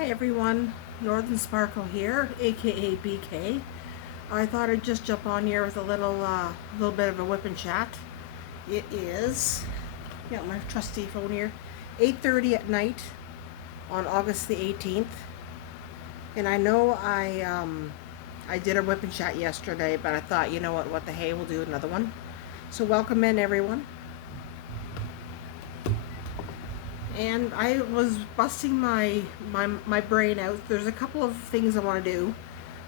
Hi everyone, Northern Sparkle here, aka BK. I thought I'd just jump on here with a little bit of a whip and chat. It is, my trusty phone here, 8:30 at night on August the 18th. And I know I did a whip and chat yesterday, but I thought, you know what the hey, we'll do another one. So welcome in everyone. And I was busting my brain out. There's a couple of things I want to do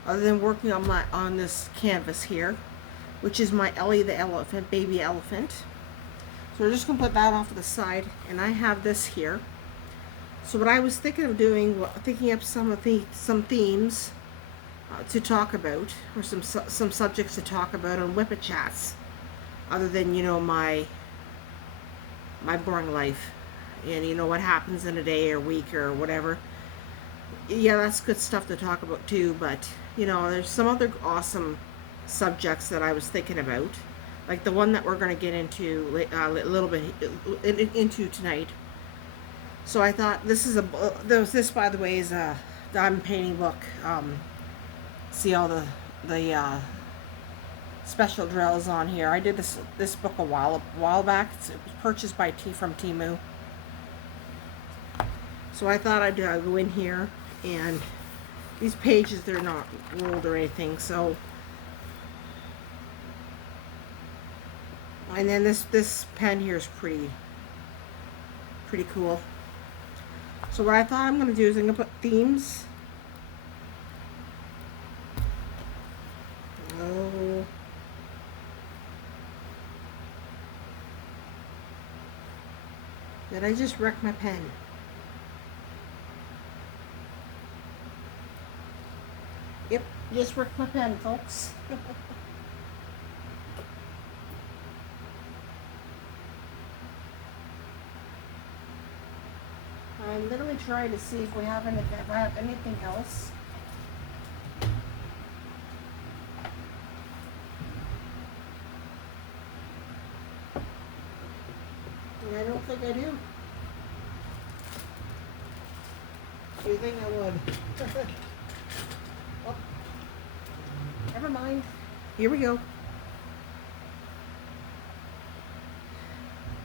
other than working on this canvas here, which is my Ellie the elephant, baby elephant. So we're just gonna put that off to the side, and I have this here. So what I was thinking of doing, thinking up some themes to talk about, or some subjects to talk about on Whip It Chats, other than my boring life. And what happens in a day or week or whatever. Yeah, that's good stuff to talk about too, but there's some other awesome subjects that I was thinking about, like the one that we're going to get into a little bit into tonight. So I thought this by the way is a diamond painting book. See all the special drills on here. I did this book a while back. It was purchased by from Temu. So I thought I'd go in here, and these pages, they're not ruled or anything, so. And then this pen here is pretty cool. So what I thought I'm going to do is I'm going to put themes. Oh. Did I just wreck my pen? Yep, just wrecked my pen, folks. I'm literally trying to see if I have anything else. And I don't think I do. Do you think I would? Oh, never mind. Here we go.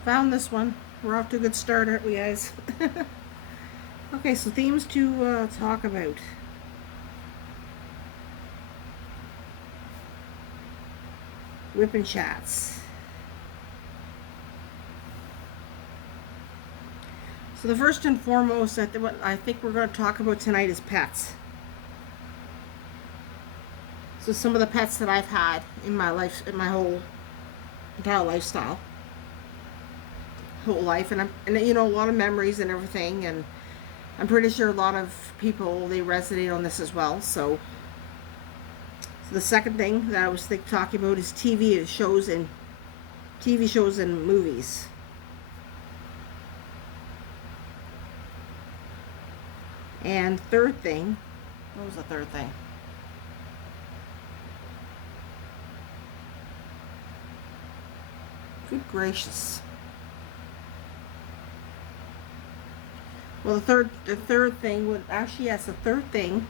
Found this one. We're off to a good start, aren't we, guys? Okay, so themes to talk about. Whip and chats. So the first and foremost, what I think we're going to talk about tonight is pets. So some of the pets that I've had in my life, in my whole entire lifestyle, whole life, and a lot of memories and everything, and I'm pretty sure a lot of people, they resonate on this as well. So the second thing that I was talking about is TV shows and movies. And third thing, what was the third thing? Good gracious. Well, the third thing would actually, yes, the third thing,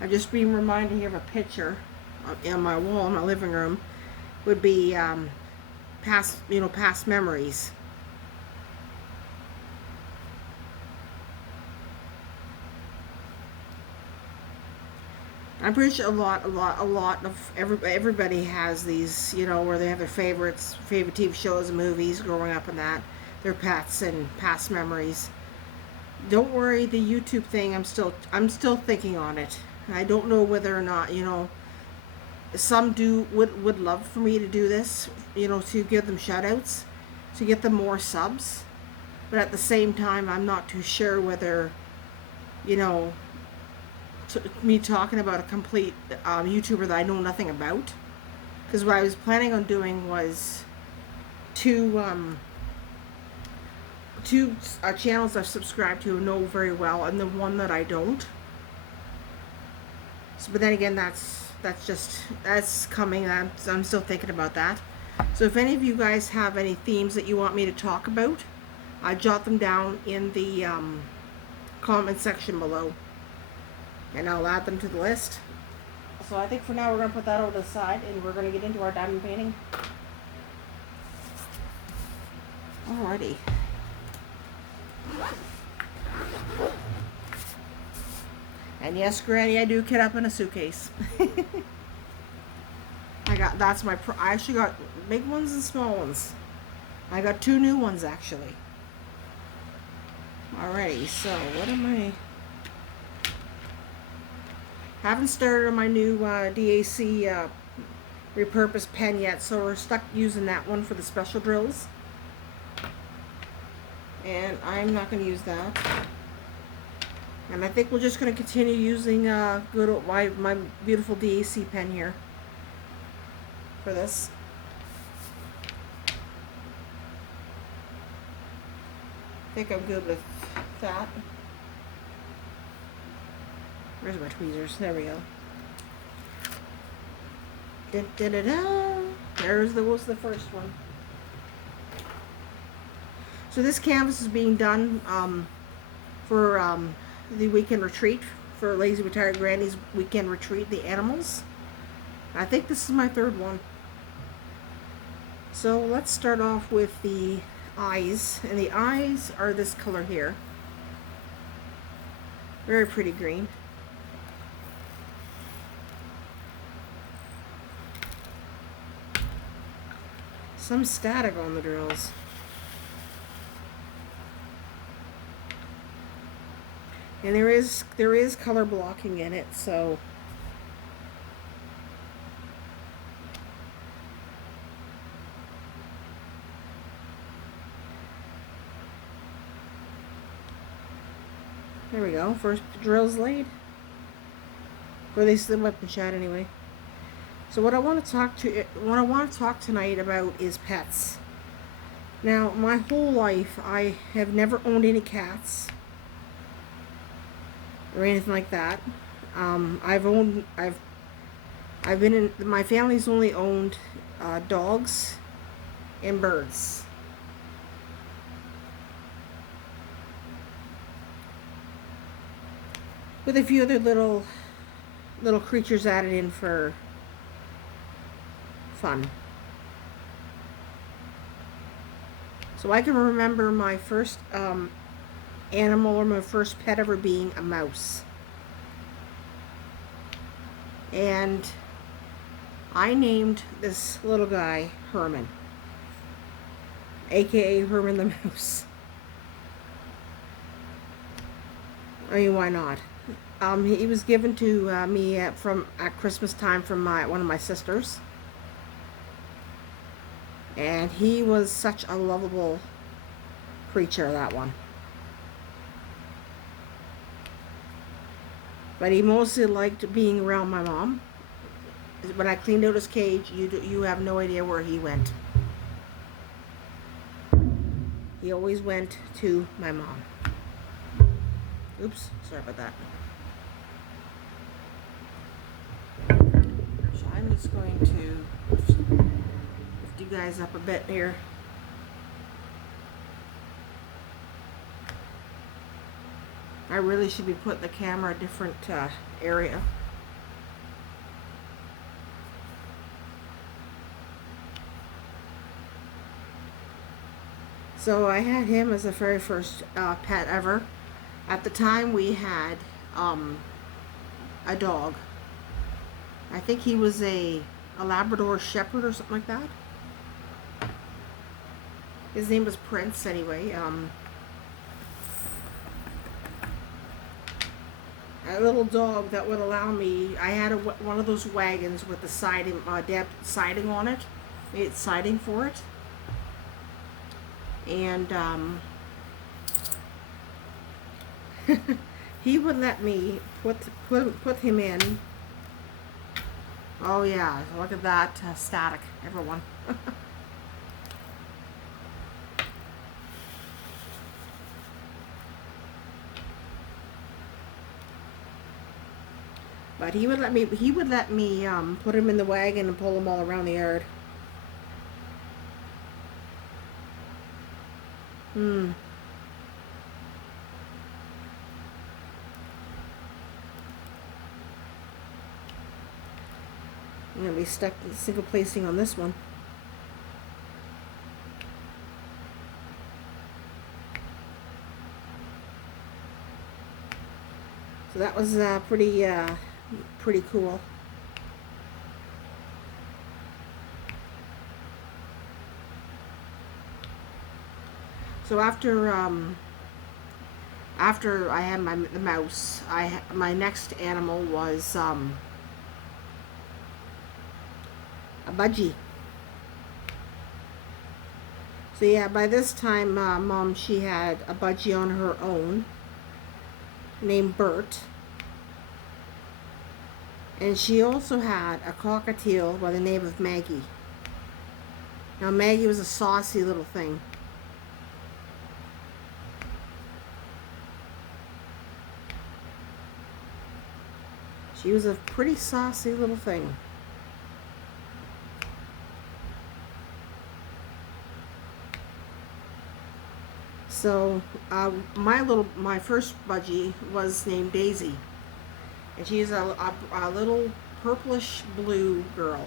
I've just been reminded here of a picture on my wall in my living room, would be past memories. I'm pretty sure a lot of everybody has these, where they have their favorite TV shows and movies growing up, and that their pets and past memories. Don't worry, the YouTube thing, I'm still thinking on it. I don't know whether or not, some would love for me to do this, to give them shout outs, to get them more subs. But at the same time, I'm not too sure whether, me talking about a complete YouTuber that I know nothing about. Because what I was planning on doing was two channels I've subscribed to and know very well, and the one that I don't. So, but then again, that's coming. I'm still thinking about that. So if any of you guys have any themes that you want me to talk about, I jot them down in the comment section below. and I'll add them to the list. So I think for now we're going to put that over to the side, and we're going to get into our diamond painting. Alrighty. And yes, Granny, I do kit up in a suitcase. I actually got big ones and small ones. I got 2 new ones actually. Alrighty, so what am I... Haven't started on my new DAC repurposed pen yet, so we're stuck using that one for the special drills. And I'm not going to use that. And I think we're just going to continue using good old, my beautiful DAC pen here for this. I think I'm good with that. Where's my tweezers? There we go. Dun, dun, dun, dun. Was the first one. So this canvas is being done for the weekend retreat, for Lazy Retired Granny's weekend retreat, the animals. I think this is my 3rd one. So let's start off with the eyes, and the eyes are this color here. Very pretty green. Some static on the drills. And there is color blocking in it, so there we go. First drill's laid. Or at least the WIP and chat anyway. So what I want to talk tonight about is pets. Now, my whole life I have never owned any cats or anything like that. My family's only owned dogs and birds. With a few other little creatures added in for fun. So I can remember my first animal or my first pet ever being a mouse. And I named this little guy Herman, aka Herman the Mouse. I mean, why not? He was given to me at Christmas time from one of my sisters. And he was such a lovable creature, that one. But he mostly liked being around my mom. When I cleaned out his cage, you have no idea where he went. He always went to my mom. Oops, sorry about that. So I'm just going to lift you guys up a bit here. I really should be putting the camera a different area. So I had him as the very first pet ever. At the time we had a dog. I think he was a Labrador Shepherd or something like that. His name was Prince anyway. A little dog that would allow me, I had one of those wagons with the siding on it. It's siding for it. And he would let me put him in. Oh yeah, look at that static, everyone. But he would let me put him in the wagon and pull him all around the yard. I'm going to be stuck single placing on this one. So that was pretty cool. So after I had the mouse, my next animal was a budgie. So yeah, by this time, Mom, she had a budgie on her own named Bert. And she also had a cockatiel by the name of Maggie. Now Maggie was a saucy little thing. She was a pretty saucy little thing. So my first budgie was named Daisy, and she's a little purplish blue girl.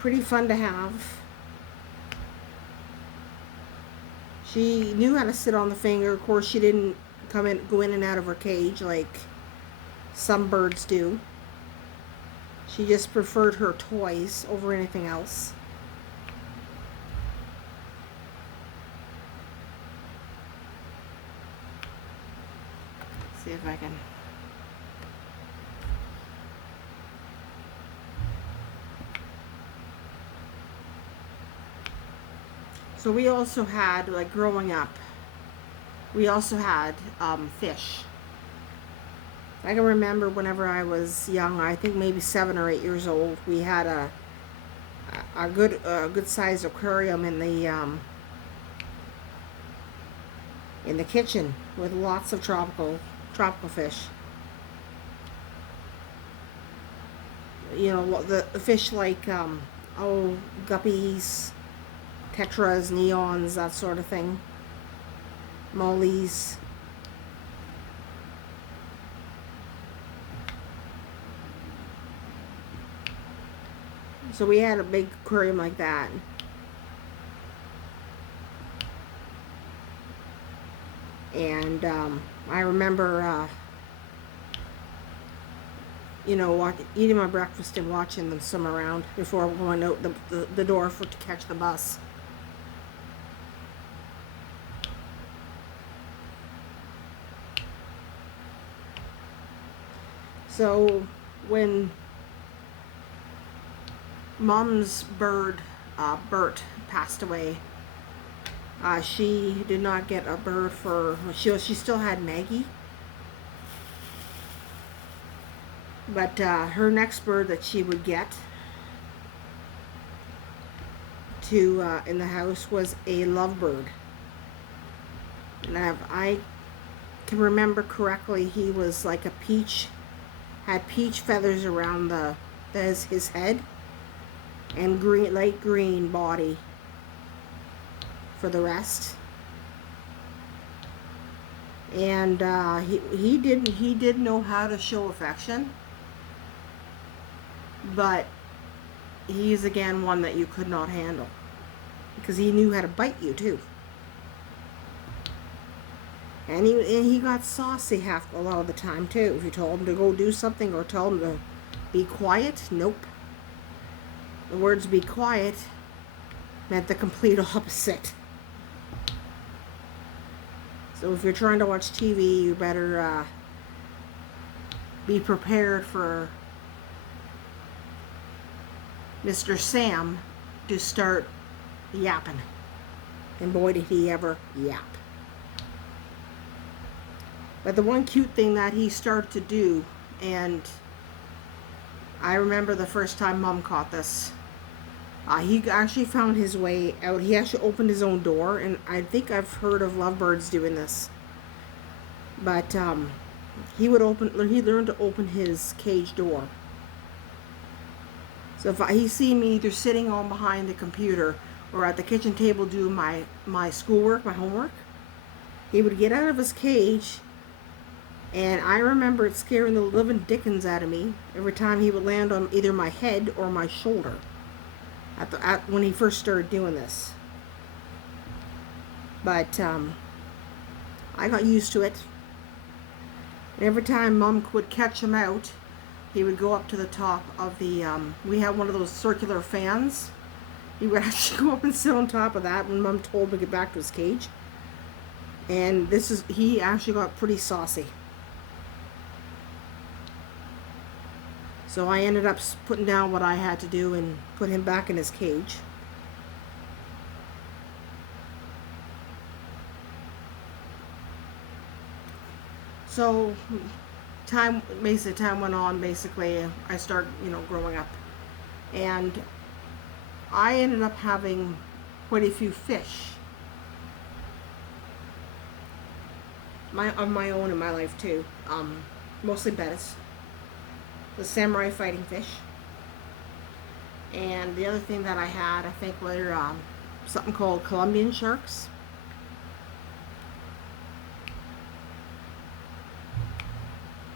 Pretty fun to have. She knew how to sit on the finger. Of course, she didn't go in and out of her cage like some birds do. She just preferred her toys over anything else. See if I can. So we also had, like growing up, we also had fish. I can remember whenever I was young, I think maybe 7 or 8 years old, we had a good sized aquarium in the kitchen with lots of tropical fish. You know, the fish like guppies, tetras, neons, that sort of thing, mollies. So we had a big aquarium like that. And I remember, you know, eating my breakfast and watching them swim around before going out the door to catch the bus. So when Mom's bird, Bert, passed away, she did not get a bird for, she still had Maggie. But her next bird that she would get in the house was a lovebird. And I can remember correctly, he was like a peach, had peach feathers around his head, and light green body for the rest. And he did know how to show affection, but he's again one that you could not handle, because he knew how to bite you too. And he got saucy a lot of the time too. If you told him to go do something or told him to be quiet, nope. The words "be quiet" meant the complete opposite. So if you're trying to watch TV, you better be prepared for Mr. Sam to start yapping. And boy, did he ever yap. But the one cute thing that he started to do, and I remember the first time Mom caught this, he actually found his way out. He actually opened his own door, and I think I've heard of lovebirds doing this. But he learned to open his cage door. So if he see me either sitting on behind the computer or at the kitchen table doing my schoolwork, my homework, he would get out of his cage And I remember it scaring the living dickens out of me every time he would land on either my head or my shoulder when he first started doing this. But I got used to it. And every time Mom would catch him out, he would go up to the top of the, we have one of those circular fans. He would actually go up and sit on top of that when Mom told him to get back to his cage. And he actually got pretty saucy. So I ended up putting down what I had to do and put him back in his cage. So time went on. Basically, I started, growing up, and I ended up having quite a few fish of my own in my life too. Mostly bettas, the samurai fighting fish, and the other thing that I had, I think, were something called Colombian sharks.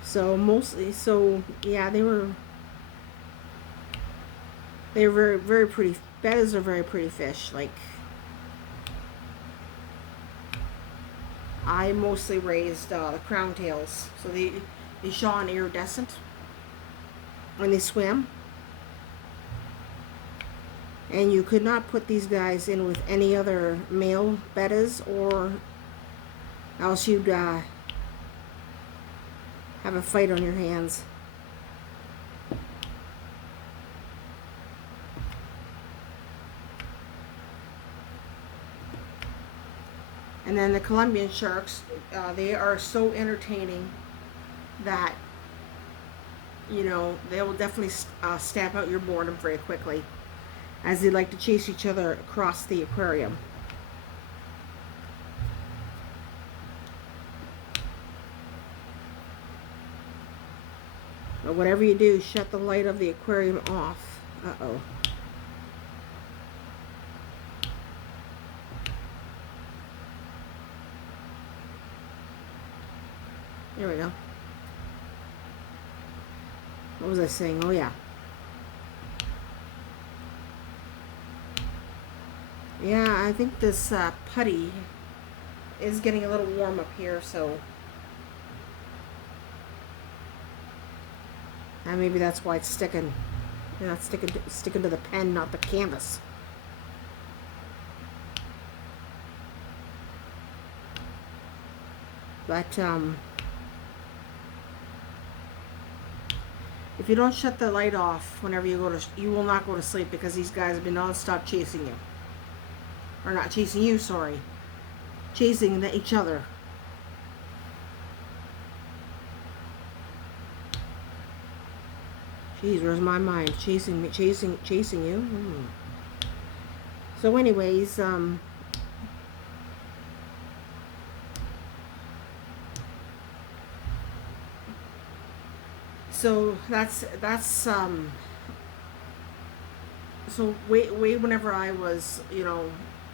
So yeah, they were very, very pretty. Bettas are very pretty fish. Like, I mostly raised the crown tails, so they shone iridescent when they swam, and you could not put these guys in with any other male bettas, or else you'd have a fight on your hands. And then the Colombian sharks, they are so entertaining that, they will definitely stamp out your boredom very quickly, as they like to chase each other across the aquarium. But whatever you do, shut the light of the aquarium off. Uh-oh. There we go. What was I saying? Oh, yeah. Yeah, I think this putty is getting a little warm up here, so maybe that's why it's sticking. You're not sticking to the pen, not the canvas. But if you don't shut the light off whenever you will not go to sleep, because these guys have been non-stop chasing you. Or not chasing you, sorry. Chasing each other. Jeez, where's my mind? Chasing you? So anyways, so that's so way whenever I was,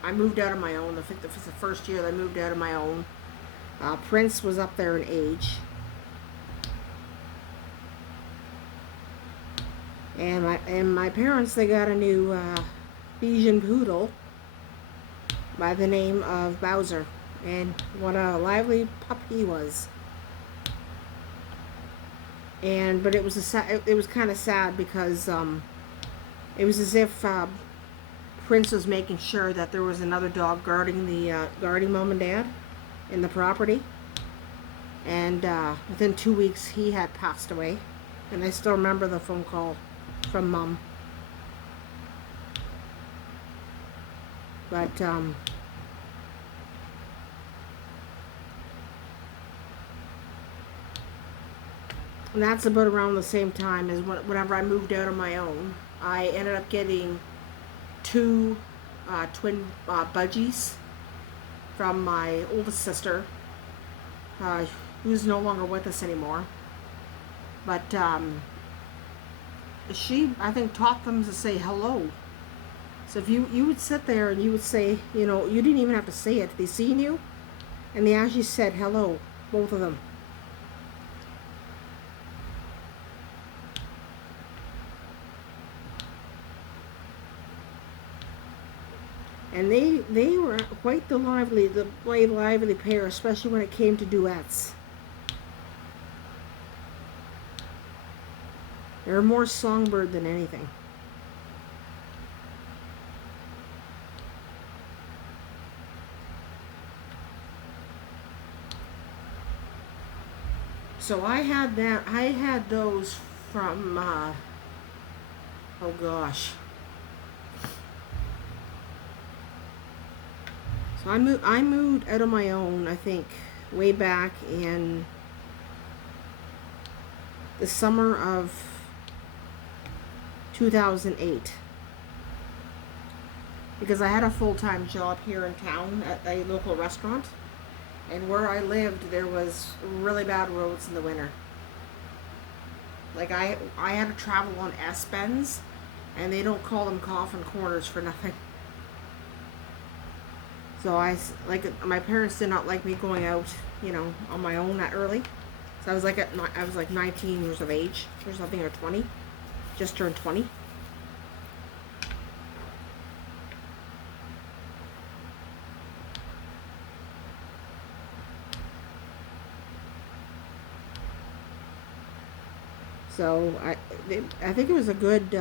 I moved out on my own. I think this was the first year that I moved out on my own. Prince was up there in age. And my parents, they got a new Bichon poodle by the name of Bowser. And what a lively pup he was. But it was it was kind of sad, because it was as if Prince was making sure that there was another dog guarding Mom and Dad in the property. And within 2 weeks, he had passed away. And I still remember the phone call from Mom. But and that's about around the same time as whenever I moved out on my own. I ended up getting 2 twin budgies from my oldest sister, who's no longer with us anymore. But she, I think, taught them to say hello. So if you would sit there and you would say, you didn't even have to say it. They seen you, and they actually said hello, both of them. And they were quite lively pair, especially when it came to duets. They were more songbird than anything. So I had those from, oh gosh. So I moved out on my own, I think, way back in the summer of 2008. Because I had a full-time job here in town at a local restaurant. And where I lived, there was really bad roads in the winter. Like, I had to travel on S-bends, and they don't call them coffin corners for nothing. So my parents did not like me going out, on my own that early. So I was like 19 years of age or something, or 20. Just turned 20. So I think it was a good,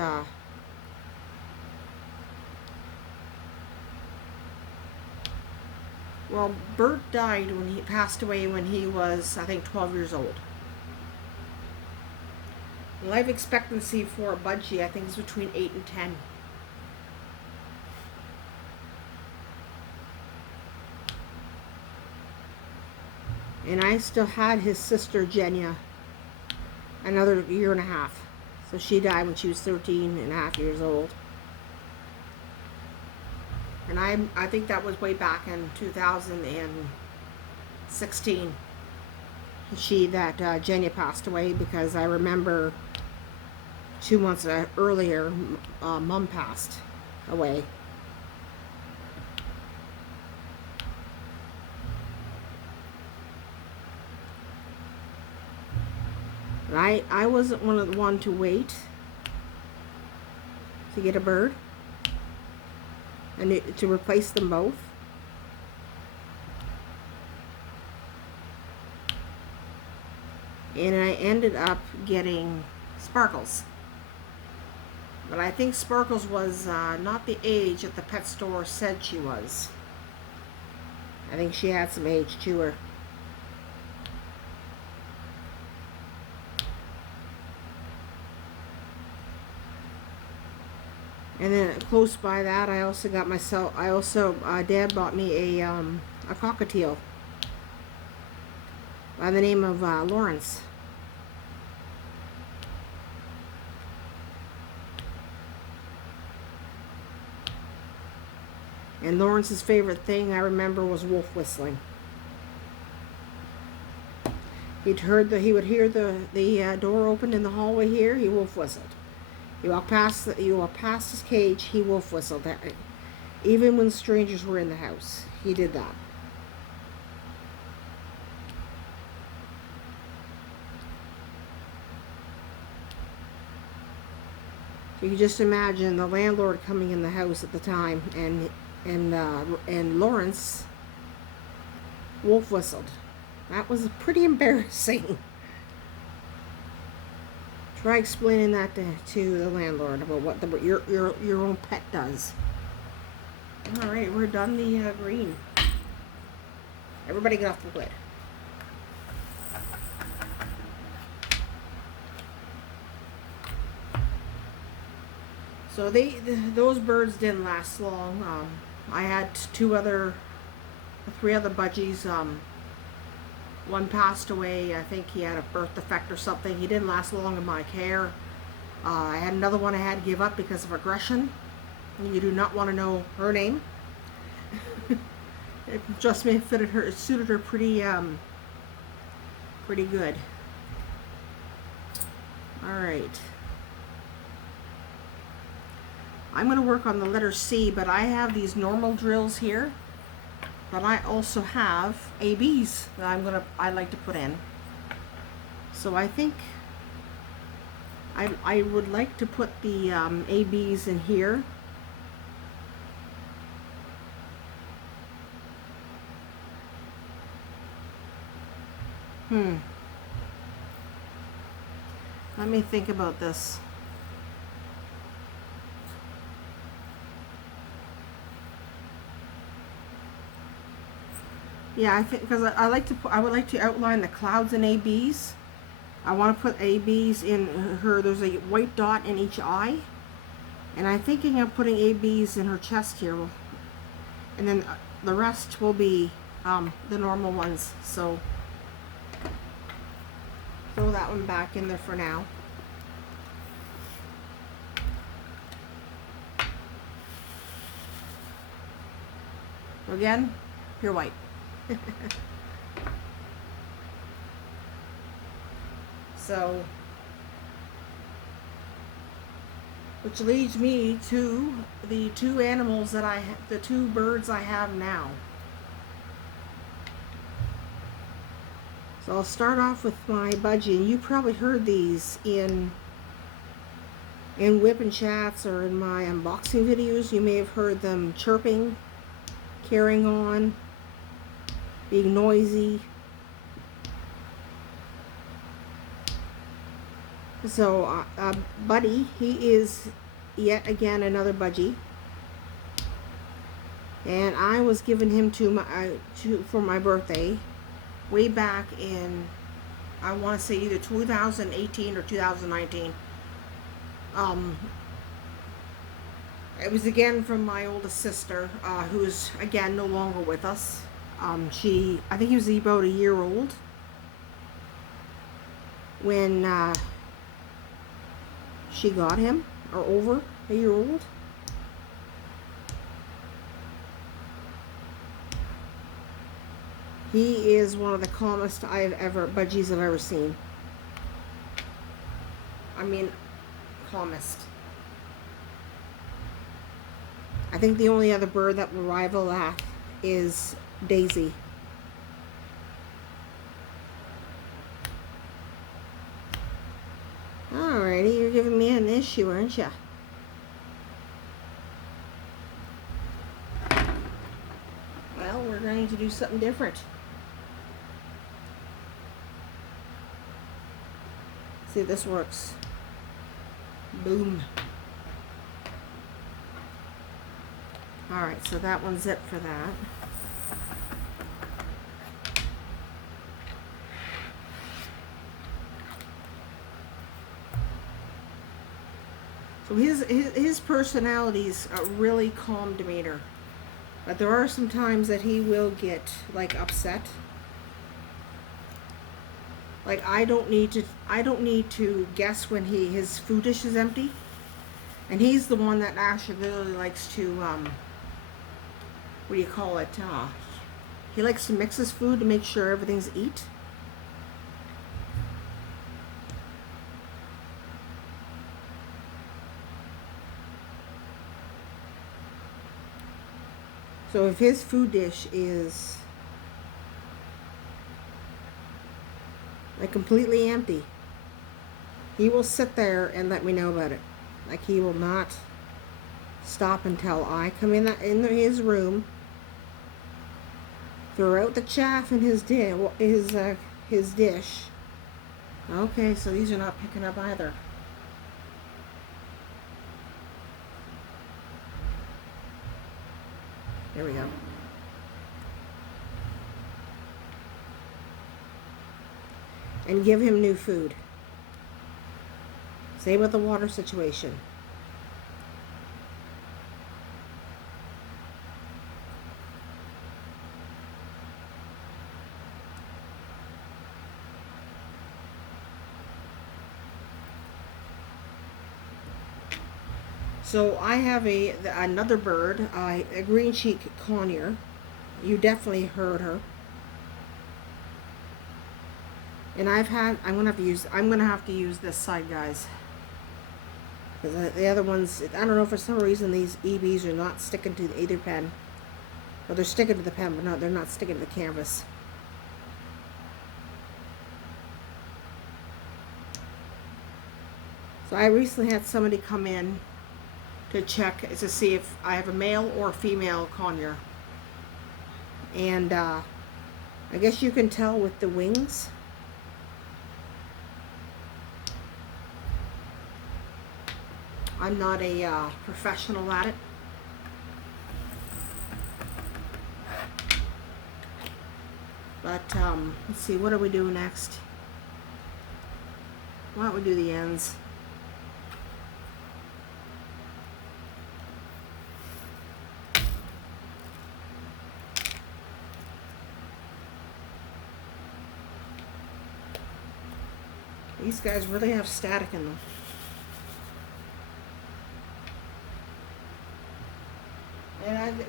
well, Bert died when he passed away when he was, I think, 12 years old. Life expectancy for a budgie, I think, is between 8 and 10. And I still had his sister, Jenya, another year and a half. So she died when she was 13 and a half years old. And I think that was way back in 2016. Jenya passed away, because I remember 2 months earlier, Mom passed away. And I wasn't one to wait to get a bird and to replace them both. And I ended up getting Sparkles. But I think Sparkles was not the age that the pet store said she was. I think she had some age to her. And then close by that, I also got myself, Dad bought me a cockatiel by the name of Lawrence. And Lawrence's favorite thing, I remember, was wolf whistling. He would hear the door open in the hallway here, he wolf whistled. You walk past his cage, he wolf whistled. Even when strangers were in the house, he did that. So you can just imagine the landlord coming in the house at the time, and Lawrence wolf whistled. That was pretty embarrassing. Try explaining that to the landlord about what your own pet does. All right, we're done the green. Everybody get off the lid. So those birds didn't last long. I had 3 other budgies. One passed away. I think he had a birth defect or something. He didn't last long in my care. I had another one I had to give up because of aggression. You do not want to know her name. Trust me, it suited her pretty good. All right. I'm going to work on the letter C, but I have these normal drills here. But I also have ABs that I like to put in. So I think I would like to put the ABs in here. Let me think about this. Yeah, I think because I like to put, I would like to outline the clouds in ABs. I want to put ABs in her. There's a white dot in each eye, and I'm thinking of putting ABs in her chest here, and then the rest will be the normal ones. So throw that one back in there for now. Again, pure white. So, which leads me to the two animals that the two birds I have now. So I'll start off with my budgie, and you probably heard these in WIP and chats or in my unboxing videos. You may have heard them chirping, carrying on, being noisy. So Buddy, he is yet again another budgie, and I was given him for my birthday way back in, I want to say either 2018 or 2019. It was again from my oldest sister, who's again no longer with us. I think he was about a year old when she got him, or over a year old. He is one of the calmest budgies I've ever seen. I mean, calmest. I think the only other bird that will rival that is Daisy. Alrighty, you're giving me an issue, aren't you? Well, we're going to do something different. See if this works. Boom. Alright, so that one's it for that. So his personality's a really calm demeanor. But there are some times that he will get like upset. Like I don't need to guess when his food dish is empty. And he's the one that actually really likes to what do you call it? He likes to mix his food to make sure everything's eat. So if his food dish is like completely empty, he will sit there and let me know about it. Like he will not stop until I come in his room, throw out the chaff in his dish. Okay, so these are not picking up either. There we go. And give him new food. Same with the water situation. So I have another bird, a green cheek conure. You definitely heard her. And I'm gonna have to use this side, guys. Because the other ones, I don't know, for some reason these EBs are not sticking to either pen. Well, they're sticking to the pen, but no, they're not sticking to the canvas. So I recently had somebody come in to check to see if I have a male or female conure. And I guess you can tell with the wings. I'm not a professional at it. But let's see, what do we do next? Why don't we do the ends? These guys really have static in them. And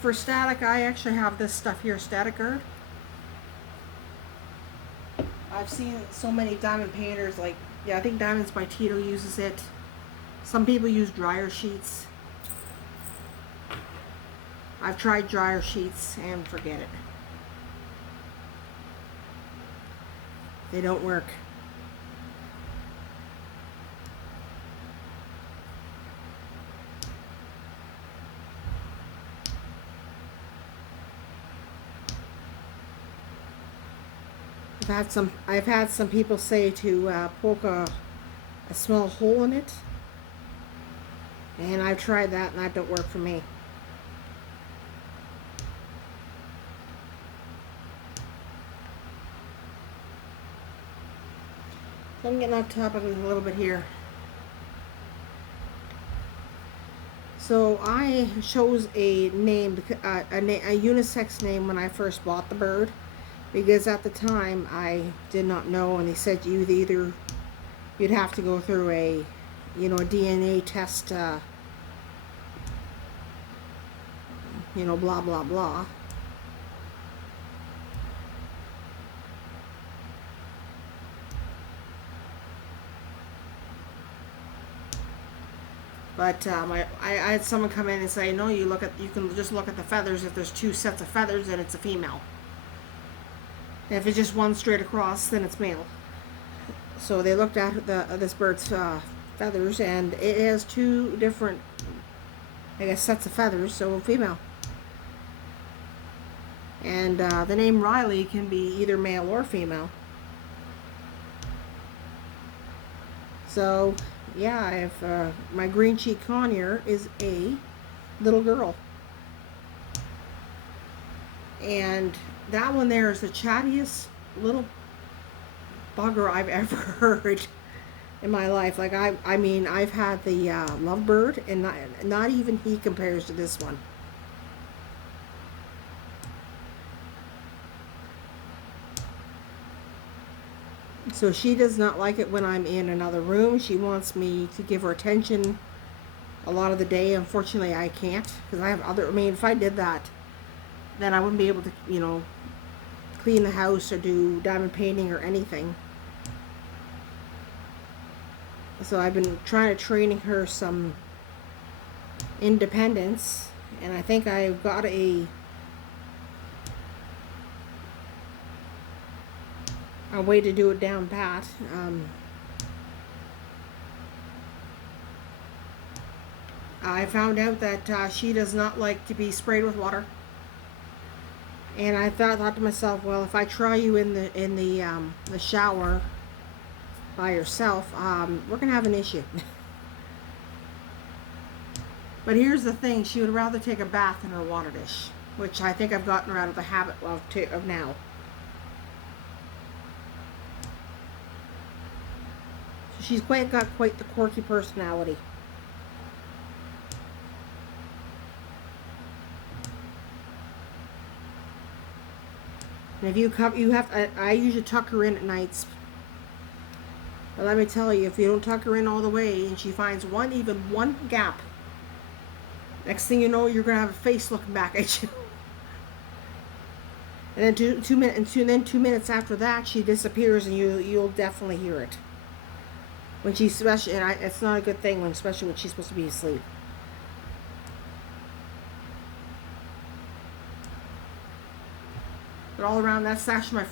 for static, I actually have this stuff here, static guard. I've seen so many diamond painters, like, yeah, I think Diamonds by Tito uses it. Some people use dryer sheets. I've tried dryer sheets and forget it. They don't work. I've had some people say to poke a small hole in it, and I've tried that and that don't work for me. So I'm getting off topic a little bit here. So I chose a name, a unisex name when I first bought the bird, because at the time I did not know, and they said you'd have to go through a DNA test, blah blah blah. But I had someone come in and say, no, you can just look at the feathers. If there's two sets of feathers, then it's a female. And if it's just one straight across, then it's male. So they looked at this bird's feathers, and it has two different, I guess, sets of feathers, so female. And the name Riley can be either male or female. So yeah, if my green cheek conure is a little girl, and that one there is the chattiest little bugger I've ever heard in my life. Like I mean, I've had the lovebird, and not even he compares to this one. So she does not like it when I'm in another room. She wants me to give her attention a lot of the day. Unfortunately, I can't, because I have I mean, if I did that, then I wouldn't be able to, clean the house or do diamond painting or anything. So I've been trying to training her some independence, and I think I've got a way to do it down pat. I found out that she does not like to be sprayed with water, and I thought to myself, well, if I try you in the shower by yourself, we're gonna have an issue. But here's the thing: she would rather take a bath in her water dish, which I think I've gotten her out of the habit of now. She's got quite the quirky personality. And if I usually tuck her in at nights. But let me tell you, if you don't tuck her in all the way and she finds even one gap, next thing you know, you're gonna have a face looking back at you. And then 2 minutes after that, she disappears, and you'll definitely hear it. When she's it's not a good thing especially when she's supposed to be asleep. But all around, that's actually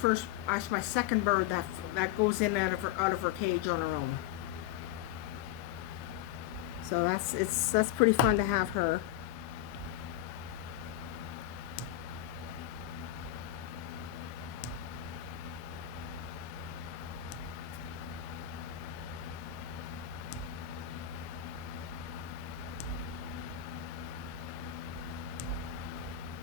my second bird that goes in out of her cage on her own. So that's pretty fun to have her.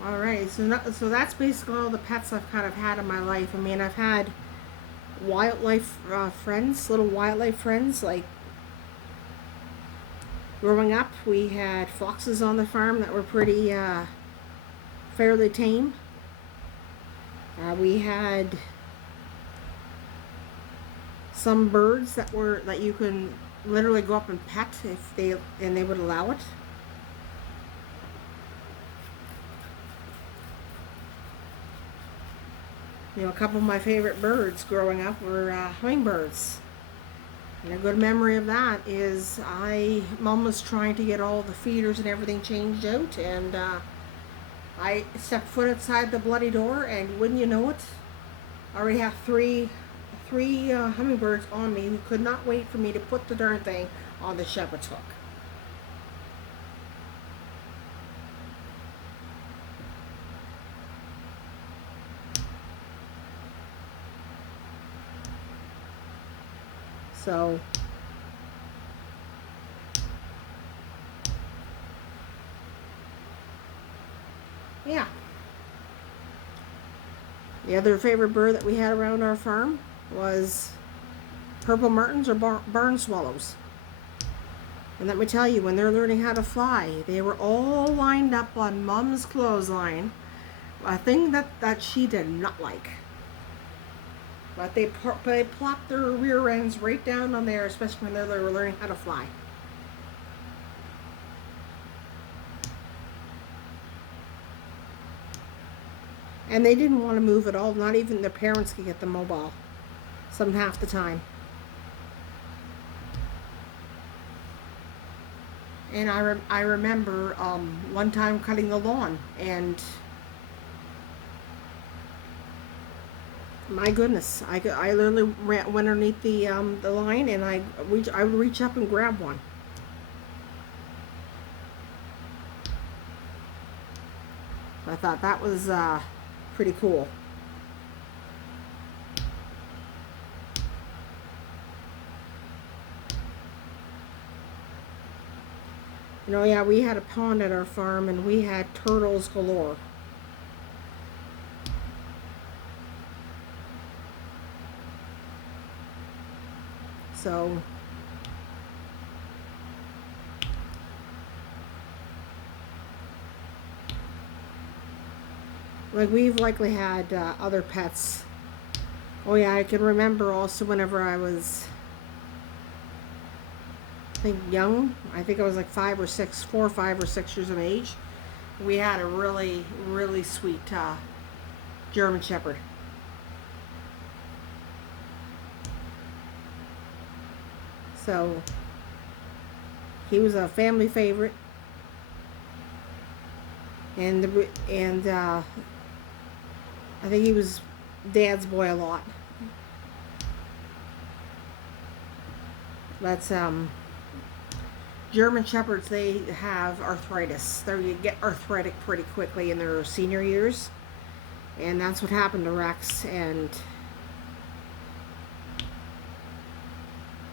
Alright, so that's basically all the pets I've kind of had in my life. I mean, I've had wildlife friends, little wildlife friends. Like growing up, we had foxes on the farm that were pretty fairly tame. We had some birds that you can literally go up and pet if they would allow it. You know, a couple of my favorite birds growing up were hummingbirds. And a good memory of that is Mom was trying to get all the feeders and everything changed out, and I stepped foot outside the bloody door, and wouldn't you know it, I already have three hummingbirds on me who could not wait for me to put the darn thing on the shepherd's hook. So yeah. The other favorite bird that we had around our farm was purple martins or barn swallows. And let me tell you, when they're learning how to fly, they were all lined up on Mom's clothesline, a thing that she did not like. But they plopped their rear ends right down on there, especially when they were learning how to fly. And they didn't want to move at all. Not even their parents could get them mobile. Some half the time. And I remember one time cutting the lawn, and my goodness, I literally went underneath the line, and I would reach up and grab one. I thought that was pretty cool. You know, yeah, we had a pond at our farm, and we had turtles galore. So like, we've likely had other pets. Oh yeah, I can remember also whenever I was, I think, young. I think I was like 5 or 6, 4, 5 or 6 years of age. We had a really, really sweet German Shepherd. So he was a family favorite, and I think he was Dad's boy a lot. That's German Shepherds, they have arthritis. They get arthritic pretty quickly in their senior years, and that's what happened to Rex. And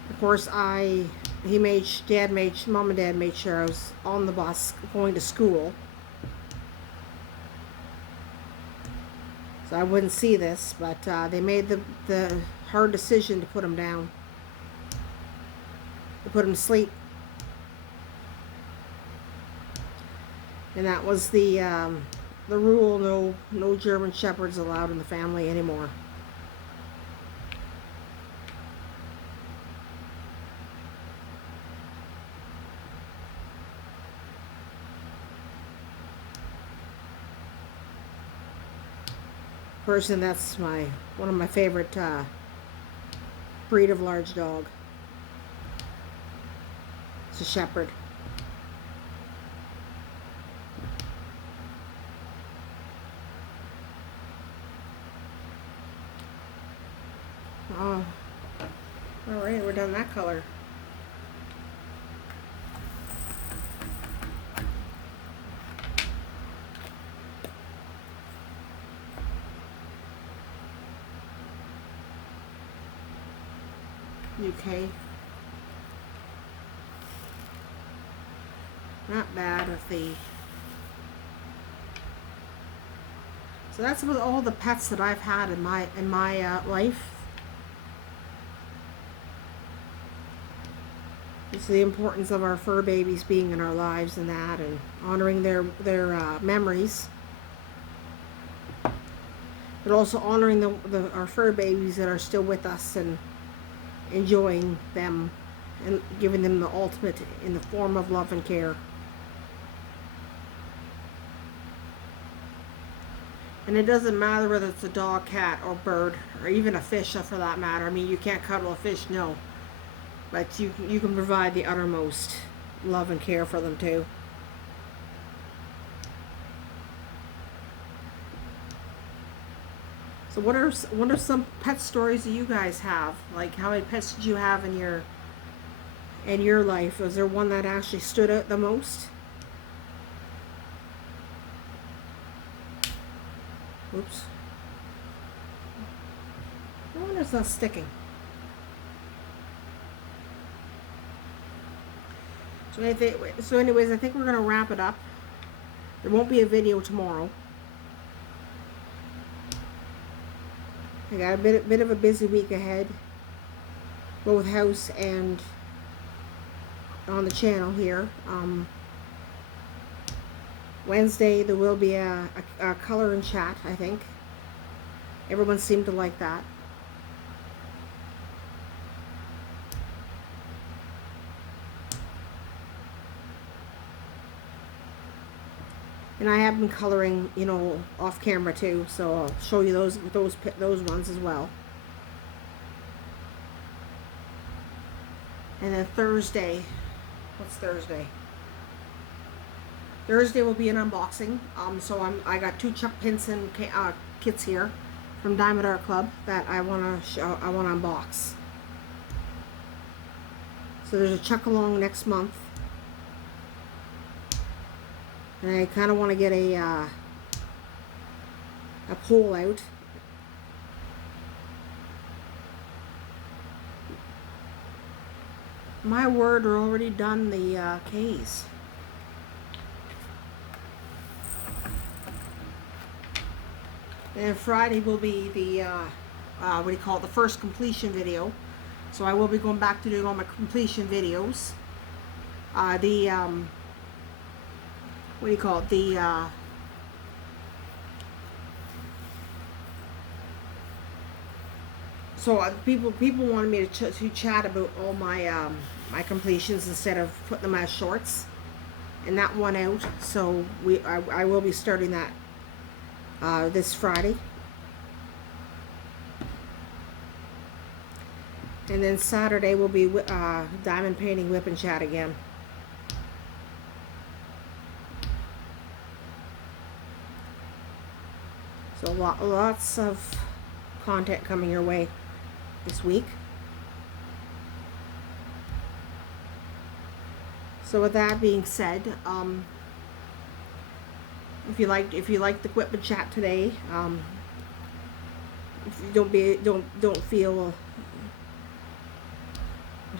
of course, Mom and Dad made sure I was on the bus going to school, so I wouldn't see this. But they made the hard decision to put him down, to put him to sleep, and that was the rule. No German Shepherds allowed in the family anymore. Person, that's one of my favorite breed of large dog. It's a shepherd. Oh, all right, we're done that color. UK. Not bad with the So that's about all the pets that I've had in my life. It's the importance of our fur babies being in our lives and that, and honoring their memories, but also honoring our fur babies that are still with us and enjoying them and giving them the ultimate in the form of love and care. And it doesn't matter whether it's a dog, cat, or bird, or even a fish for that matter. I mean, you can't cuddle a fish, no. But you can provide the uttermost love and care for them too. So what are some pet stories that you guys have? Like, how many pets did you have in your life? Was there one that actually stood out the most? Oops. I wonder if it's not sticking. So anyways, I think we're going to wrap it up. There won't be a video tomorrow. I got a bit of a busy week ahead, both house and on the channel here. Wednesday there will be a color and chat, I think. Everyone seemed to like that. And I have been coloring, you know, off camera too, so I'll show you those ones as well. And then Thursday, what's Thursday? Thursday will be an unboxing. So I got 2 Chuck Pinson kits here from Diamond Art Club that I want to unbox. So there's a Chuck Along next month. And I kind of want to get a poll out. My word, we're already done the K's. And Friday will be the what do you call it? The first completion video. So I will be going back to doing all my completion videos. What do you call it? So people wanted me to chat about all my my completions instead of putting them as shorts, and that won out. So I will be starting that this Friday, and then Saturday will be diamond painting, whip, and chat again. So lots of content coming your way this week. So with that being said, if you liked the whip and chat today, if you don't feel,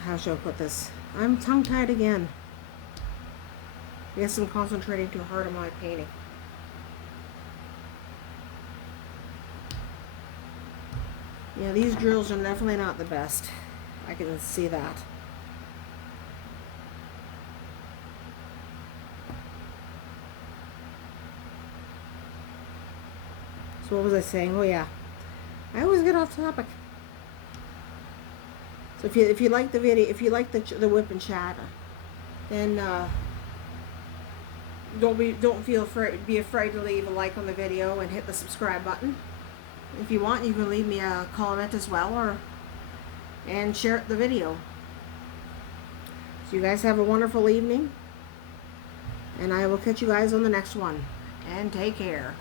how should I put this? I'm tongue-tied again. I guess I'm concentrating too hard on my painting. Yeah, these drills are definitely not the best. I can see that. So what was I saying? Oh yeah, I always get off topic. So if you like the video, if you like the whip and chat, then don't be afraid to leave a like on the video and hit the subscribe button. If you want, you can leave me a comment as well, and share the video. So you guys have a wonderful evening, and I will catch you guys on the next one. And take care.